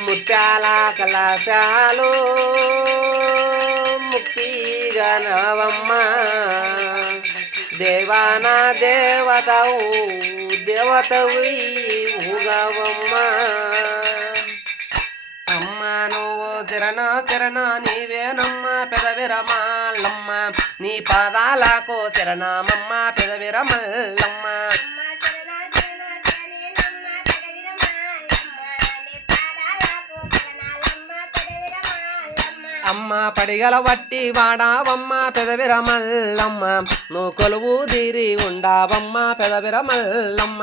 ముత్యాల కలశాలు ముక్తిగా నవమ్మ దేవాన దేవతవు దేవతవు ఊగవమ్మ అమ్మ నువ్వు శరణ నీవేనమ్మ పెదవిరమాలమ్మ నీ పాదాలకు శరణమమ్మ పెదవిరమల్లమ్మ అమ్మ పడిగల వట్టి వాడావమ్మ పెదవిరమల్లమ్మ నువ్వు కొలువు తీరి ఉండావమ్మ పెదవిరమల్లమ్మ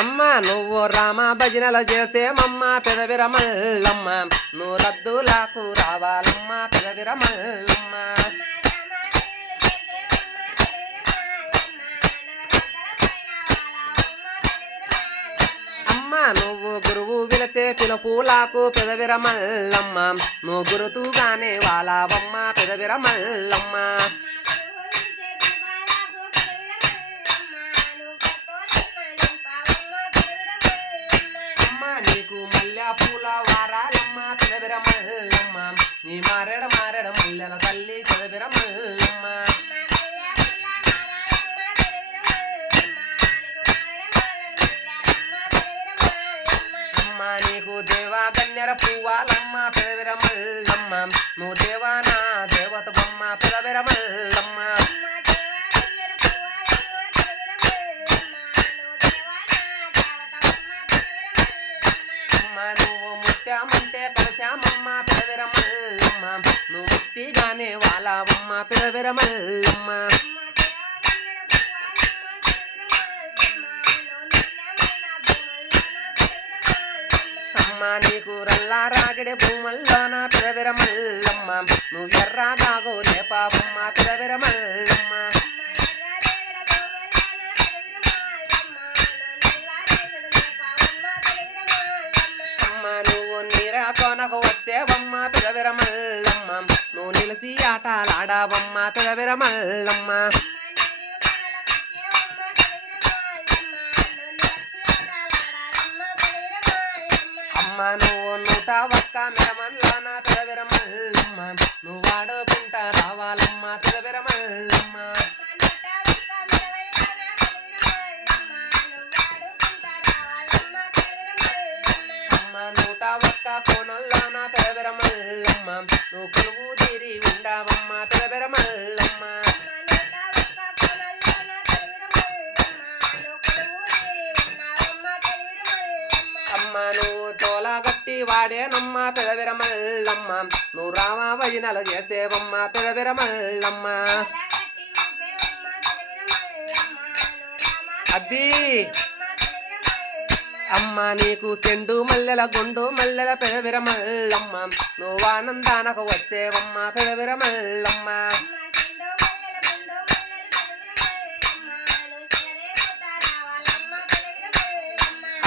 అమ్మ నువ్వు రామ భజనలు చేసేమమ్మ పెదవిరమల్లమ్మ నువ్వు రద్దులకు రావాలమ్మ పెదవిరమల్లమ్మ నువ్వు గురువు విలసే పిలుపులకు పెదవిరమల్లమ్మ నువ్వు గురుతుగానే వాలావమ్మ పెదవిరమల్లమ్మ అమ్మ నీకు మల్లె పూల వారాలమ్మ పెదవిరమల్లమ్మ నీ మారెడ మల్లెల తల్లి పెదవిరమల్లమ్మ నీకు దేవా కన్యర పువ్వాలమ్మ పెదవిరమల్లమ్మ నువ్వు దేవానా దేవత బొమ్మ పెదవిరమల్లమ్మ అమ్మ నువ్వు ముత్యామంటే కలిశామమ్మ పెదవిరమల్లమ్మ నువ్వు ముక్తిగానే వాలావమ్మ పెదవిరమల్లమ్మ నీకు రల్లా రాగడి భూమల్లోన పెదవిరమల్లమ్మ నువ్వు ఎర్రా దాగో లేపావమ్మ పెదవిరమల్లమ్మ అమ్మ నువ్వు నీరా కొనకు వచ్చేవమ్మ పెదవిరమల్లమ్మ నువ్వు నిలిసి ఆటలాడావమ్మ పెదవిరమల్లమ్మ అమ్మ నువ్వు నూట ఒక్క మెరమల్లోన పెదవిరమల్లమ్మ నువ్వు వాడుకుంటా రావాలమ్మ పెదవిరమల్లమ్మ అమ్మ నూట ఒక్క కోణంలోన పెదవిరమల్లమ్మ నువ్వు కొలువు తీరి ఉండావమ్మ పెదవిరమల్లమ్మ అమ్మ నువ్వు తోలగట్టి వాడేనమ్మ పెదవిరమల్లమ్మ నువ్వు రామ భజనలు చేసేవమ్మ పెదవిరమల్లమ్మ అది అమ్మ నీకు సెండు మల్లెల గుండు మల్లెల పెదవిరమల్లమ్మ నువ్వు ఆనందానకు వచ్చేవమ్మ పెదవిరమల్లమ్మ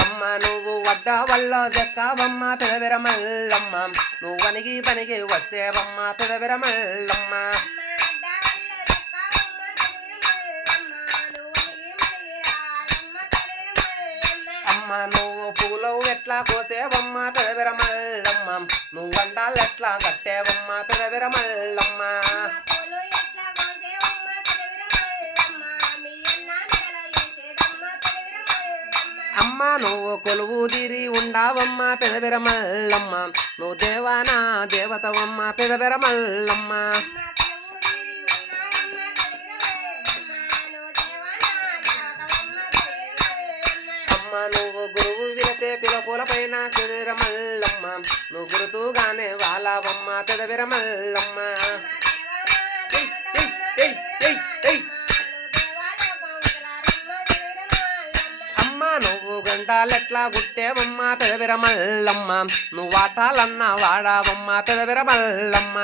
అమ్మ నువ్వు వడ్డ వల్ల దెక్కవమ్మ పెదవిరమల్లమ్మ నువ్వు వనిగి పనికి వచ్చేవమ్మ పెదవిరమల్లమ్మ అమ్మ నువ్వు పూలు ఎట్లా కోసేవమ్మ పెదవిరమల్లమ్మ నువ్వు వండాలు ఎట్లా కట్టేవమ్మ పెదవిరమల్లమ్మ అమ్మ నువ్వు కొలువు తీరి ఉండావమ్మ పెదవిరమల్లమ్మ నువ్వు దేవానా దేవతవమ్మ పెదవిరమల్లమ్మ అమ్మ నువ్వు గురువు విలసే పిలపుల పైన పెదవిరమల్లమ్మ నువ్వు గురుతుగానే వాలావమ్మ పెదవిరమల్లమ్మ నువ్వు గంటాలెట్లా గుట్టేవమ్మ పెదవిరమల్లమ్మ నువ్వు వాటాలన్న వాడావమ్మ పెదవిరమల్లమ్మ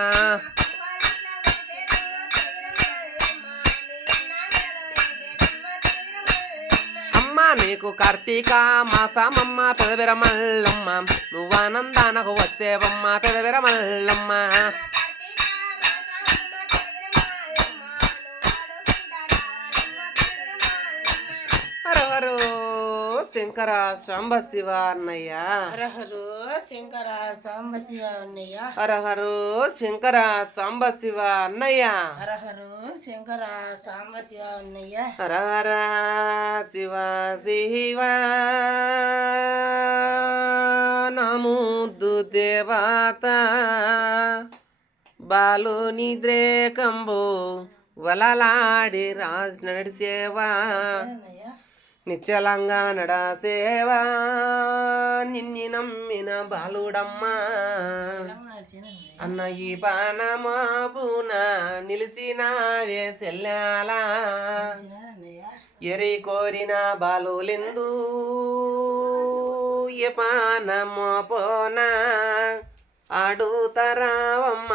అమ్మ నీకు కార్తీక మాసమమ్మ పెదవిరమల్లమ్మ నువ్వు ఆనందానకు వచ్చేవమ్మ పెదవిరమల్లమ్మ శంకర సాంబ శివ అన్నయ్య హరహరు శంకర సాంబ శివ అన్నయ్య హరహరు శంకర సాంబ శివ అన్నయ్య హరహరు శంకర సాంబ శివ అన్నయ్య హరహర శివ శివ నముద్దు దేవత బాలు నిద్రే కంబో వలలాడి రాజ్ నడిసేవా అన్నయ్య నిశ్చలంగా నడసేవా నిన్ని నమ్మిన బాలుడమ్మా నడిచానన్నయ్య అన్న ఈ పానమాపున నిలిసినావే సెల్లాలా అన్నయ్య ఎరి కోరిన బాలులెందు ఏ పానమోపోన ఆడుతరావమ్మ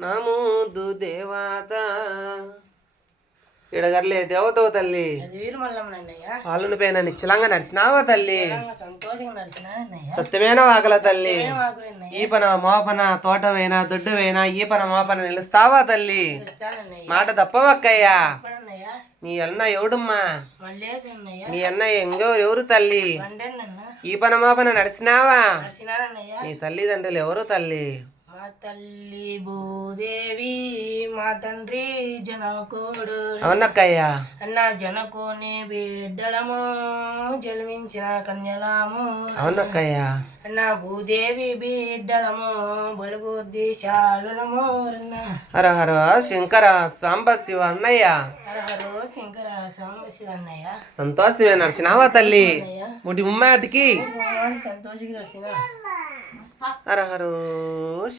నమోదు దేవత ఇడగర్లే దేవతో తల్లి అది వీరమల్లమ్మ అన్నయ్య వాళ్ళని పైన నిశ్చలంగా నడిచినావా తల్లి సంతోషంగా నడిచినానన్నయ్య సత్యమైన వాకల తల్లి మాకు అన్నయ్య ఈ పన మోపన తోటవైనా దొడ్డువైనా ఈ పన మోపన నిలుస్తావా తల్లి ఇస్తానన్నయ్య మాట తప్పవక్కయ్యా అన్నయ్య నీ అన్న ఎవడమ్మా మల్లేసి అన్నయ్య నీ అన్న ఎవరు తల్లి పండన్నన్న ఈ పన మోపన నడిచినావా నడిచినానన్నయ్య నీ తల్లిదండ్రులు ఎవరు తల్లి మా తల్లి భూదేవి మా తండ్రి జనకోడు అవునక్కయ్యా అన్న జనకోని బిడ్డలము జన్మించిన కన్యలము అవునక్కయ్యా అన్న భూదేవి బిడ్డలము బలుబుద్ధి శాలులము రన్న హర హర శంకర సాంబ శివ అన్నయ్య హరహరో శంకర సాంబశివ అన్నయ్య సంతోషమే నడిచినావా తల్లి అన్నయ్య ముడి ముమ్మాటికి సంతోషికి నడిచిన హర హర